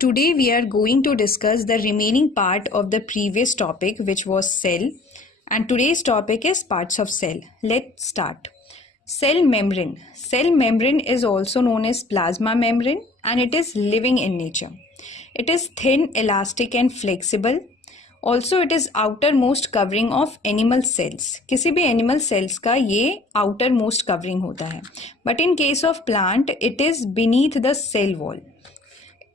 Today we are going to discuss the remaining part of the previous topic, which was cell, and today's topic is parts of cell. Let's start. Cell membrane. Cell membrane is also known as plasma membrane and it is living in nature. It is thin, elastic and flexible. Also it is outermost covering of animal cells. किसी भी animal cells का ये outermost covering होता है. But in case of plant, it is beneath the cell wall.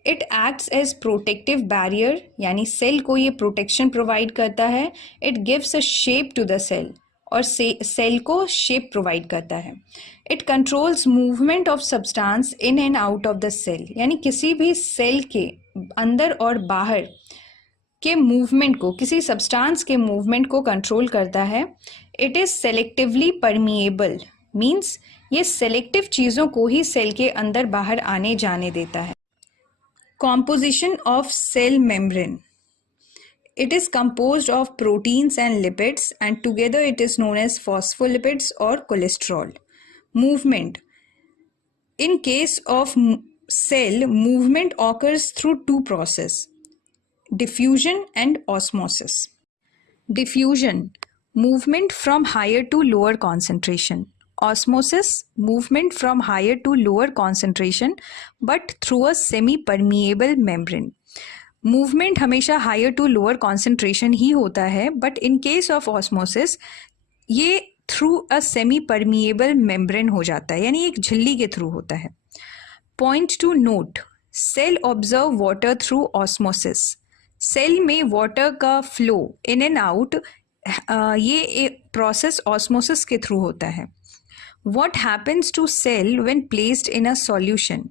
It acts as protective barrier यानी cell को ये protection provide करता है. It gives a shape to the cell और सेल को शेप प्रोवाइड करता है. It controls movement of substance in and out of the cell यानी किसी भी सेल के अंदर और बाहर के मूवमेंट को, किसी सब्सटेंस के मूवमेंट को कंट्रोल करता है. It is selectively permeable means ये सेलेक्टिव चीज़ों को ही सेल के अंदर बाहर आने जाने देता है. Composition of cell membrane. It is composed of proteins and lipids and together it is known as phospholipids or cholesterol. Movement. In case of cell, movement occurs through two processes, diffusion and osmosis. Diffusion, movement from higher to lower concentration. Osmosis, movement from higher to lower concentration but through a semi-permeable membrane. Movement हमेशा higher to lower concentration ही होता है but in case of osmosis ये through a semi-permeable membrane हो जाता है यानी एक झिल्ली के थ्रू होता है. Point to note, cell observe water through osmosis. Cell में वाटर का फ्लो इन एंड आउट ये प्रोसेस ऑस्मोसिस के थ्रू होता है. What happens to cell when placed in a solution?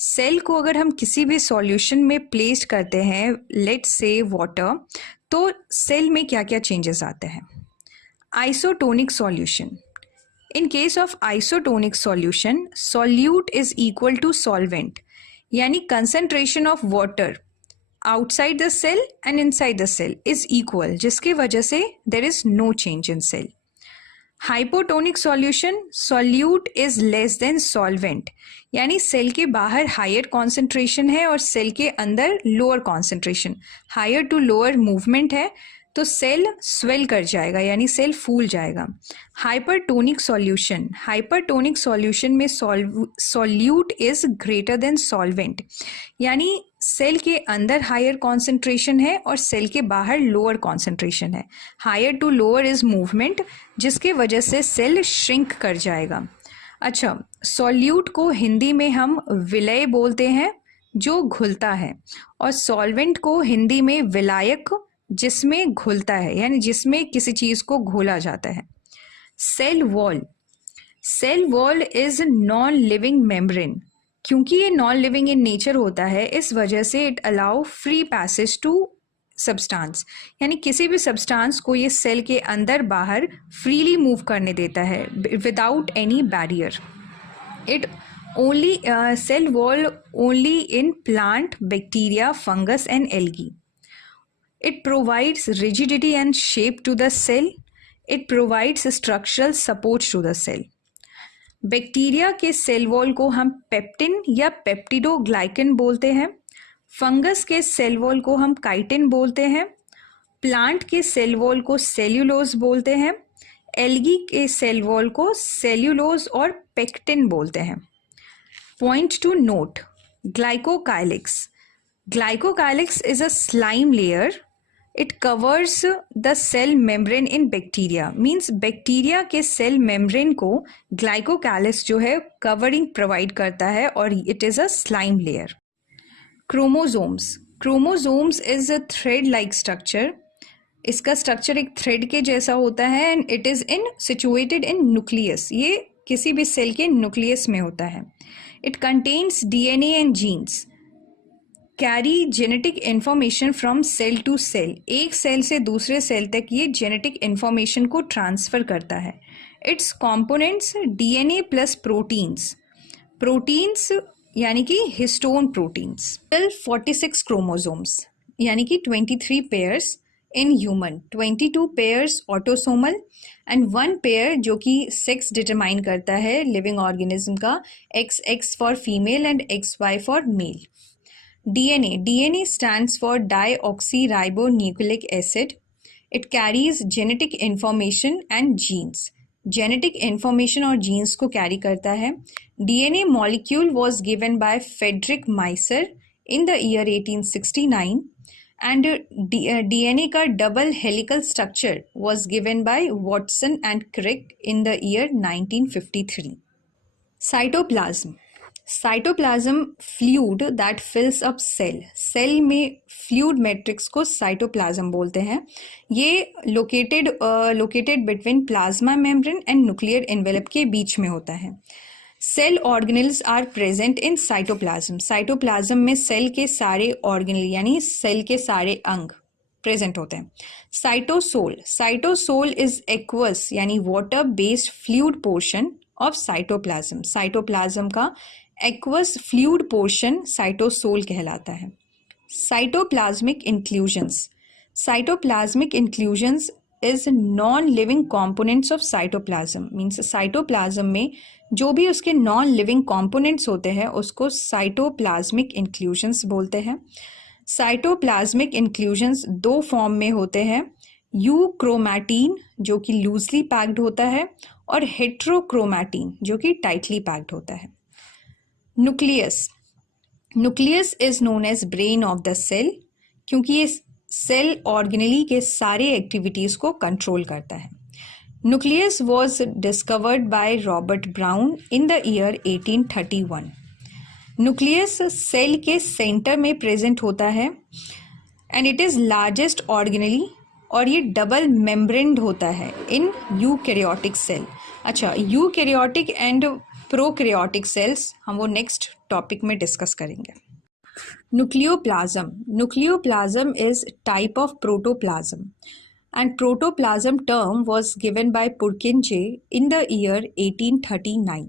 Cell को अगर हम किसी भी सॉल्यूशन में प्लेस करते हैं, लेट्स से वाटर, तो सेल में क्या क्या चेंजेस आते हैं. Isotonic solution. In case of isotonic solution, solute is equal to solvent यानी concentration of water outside the cell and inside the cell is equal, जिसकी वजह से there is no change in cell. Hypotonic solution, solute is less than solvent यानी cell के बाहर higher concentration है और cell के अंदर lower concentration. Higher to lower movement है तो सेल स्वेल कर जाएगा यानी सेल फूल जाएगा. हाइपरटोनिक सॉल्यूशन, हाइपरटोनिक सॉल्यूशन में solute is greater than solvent यानी सेल के अंदर हायर कॉन्सेंट्रेशन है और सेल के बाहर लोअर कॉन्सेंट्रेशन है. Higher to lower is movement जिसके वजह से सेल श्रिंक कर जाएगा. अच्छा, सॉल्यूट को हिंदी में हम विलय बोलते हैं जो घुलता है और सॉल्वेंट को हिंदी में विलायक जिसमें घुलता है यानी जिसमें किसी चीज को घोला जाता है. Cell wall. Cell wall is non living membrane. क्योंकि ये नॉन लिविंग इन नेचर होता है इस वजह से it allow free passage to substance यानी किसी भी सब्सटेंस को ये सेल के अंदर बाहर फ्रीली मूव करने देता है without any barrier. It only cell wall only in plant, bacteria, fungus and algae. It provides rigidity and shape to the cell. It provides structural support to the cell. Bacteria के cell wall को हम पेप्टिन या peptidoglycan बोलते हैं. Fungus के cell wall को हम chitin बोलते हैं. प्लांट के सेल वॉल को सेल्यूलोज बोलते हैं. एल्गी के सेल वॉल को सेल्यूलोज और पेक्टिन बोलते हैं. Point to note, glycocalyx. Glycocalyx is a slime layer. It covers the cell membrane in bacteria. Means bacteria के cell membrane को glycocalyx जो है covering provide करता है और it is a slime layer. Chromosomes. Chromosomes is a thread-like structure. इसका structure एक thread के जैसा होता है and it is situated in nucleus. ये किसी भी cell के nucleus में होता है. It contains DNA and genes. Carry genetic information from cell to cell. एक सेल से दूसरे सेल तक ये जेनेटिक इन्फॉर्मेशन को ट्रांसफर करता है. It's components DNA plus proteins. Proteins यानी कि हिस्टोन प्रोटीन्स. 46 क्रोमोसोम्स यानी कि 23 pairs in human, 22 pairs autosomal and 1 pair जो कि सेक्स डिटरमाइन करता है लिविंग ऑर्गेनिज्म का, XX for female and XY for male. DNA stands for deoxyribonucleic acid. It carries genetic information and genes. Genetic information और genes को carry करता है. DNA molecule was given by Friedrich Miesser in the year 1869 and DNA का double helical structure was given by Watson and Crick in the year 1953. Cytoplasm. Cytoplasm fluid that fills up cell. Cell में fluid matrix को cytoplasm बोलते हैं. ये located between plasma membrane and nuclear envelope के बीच में होता है. Cell organelles are present in cytoplasm. Cytoplasm में सेल के सारे ऑर्गेनेल यानी सेल के सारे अंग प्रेजेंट होते हैं. साइटोसोल इज एक्वस यानी water based fluid portion of cytoplasm. Cytoplasm का एक्वस फ्लूइड पोर्शन साइटोसोल कहलाता है. Cytoplasmic inclusions. Cytoplasmic inclusions is non living components of cytoplasm. Means cytoplasm में जो भी उसके नॉन लिविंग कॉम्पोनेंट्स होते हैं उसको साइटोप्लाज्मिक इंक्लूजन्स बोलते हैं. साइटोप्लाज्मिक इंक्लूजन्स दो फॉर्म में होते हैं. यूक्रोमैटिन जो कि लूजली पैक्ड होता है और हेट्रोक्रोमैटिन जो कि टाइटली पैक्ड होता है. Nucleus is known as brain of the cell क्योंकि ये सेल ऑर्गेनेली के सारे एक्टिविटीज को कंट्रोल करता है. Nucleus was discovered by Robert Brown in the year 1831. Nucleus cell के सेंटर में प्रेजेंट होता है and it is largest organelle और ये डबल मेम्ब्रेन्ड होता है इन यूकैरियोटिक सेल. अच्छा, यूकैरियोटिक एंड प्रोकैरियोटिक सेल्स हम वो नेक्स्ट टॉपिक में डिस्कस करेंगे. Nucleoplasm is type of protoplasm and protoplasm term was given by Purkinje in the year 1839.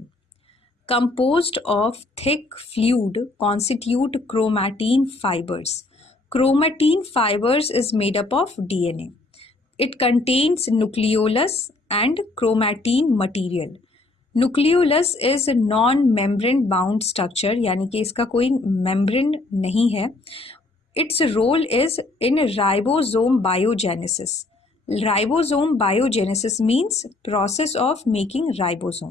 Composed of thick fluid constitute chromatin fibers. Chromatin fibers is made up of DNA. It contains nucleolus and chromatin material. Nucleolus is non-membrane bound structure यानी कि इसका कोई membrane नहीं है. Its role is in ribosome biogenesis. Ribosome biogenesis means process of making ribosome.